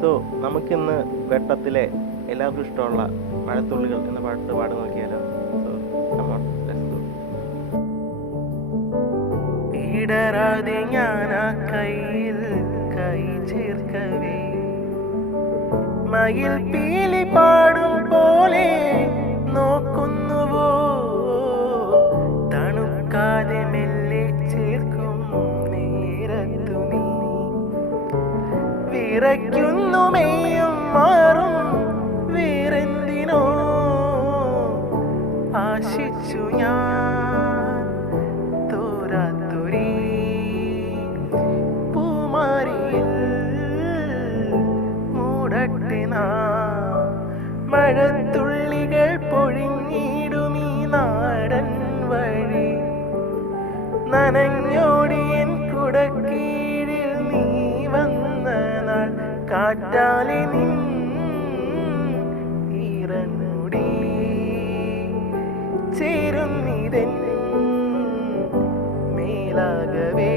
So നമുക്കിന്ന് വെട്ടത്തിലെ എല്ലാവർക്കും ഇഷ്ടമുള്ള മഴത്തുള്ളികൾ എന്ന പാട്ട് പാടി നോക്കിയാലോ. So come on, let's go. ഇടരാതെ ഞാൻ ആ കയ്യിൽ കൈ ചേർക്കവേ മയിൽ പീലി പാടും പോലെ നോക്കുന്നുവോ, തണുക്കാതെ മെല്ലെ ചേർക്കും നേരത്തു നീ വിറയ്ക്കുന്നു മെയ്യും മാറും വേറെന്തിനോ ആശിച്ചു ഞാൻ തോരാത്തൊരീ പൂമാരിയിൽ മൂടട്ടെ നാം മഴത്തുള്ളികൾ പൊഴിഞ്ഞിടും ഈ നാടൻ വഴി നനഞ്ഞോടിയൻ കുടക്കീഴിൽ നീ വന്ന നാൾ കാറ്റാലെ നിൻ ഈറൻമുടി ചേരുന്നിതൻ മേലാകവേ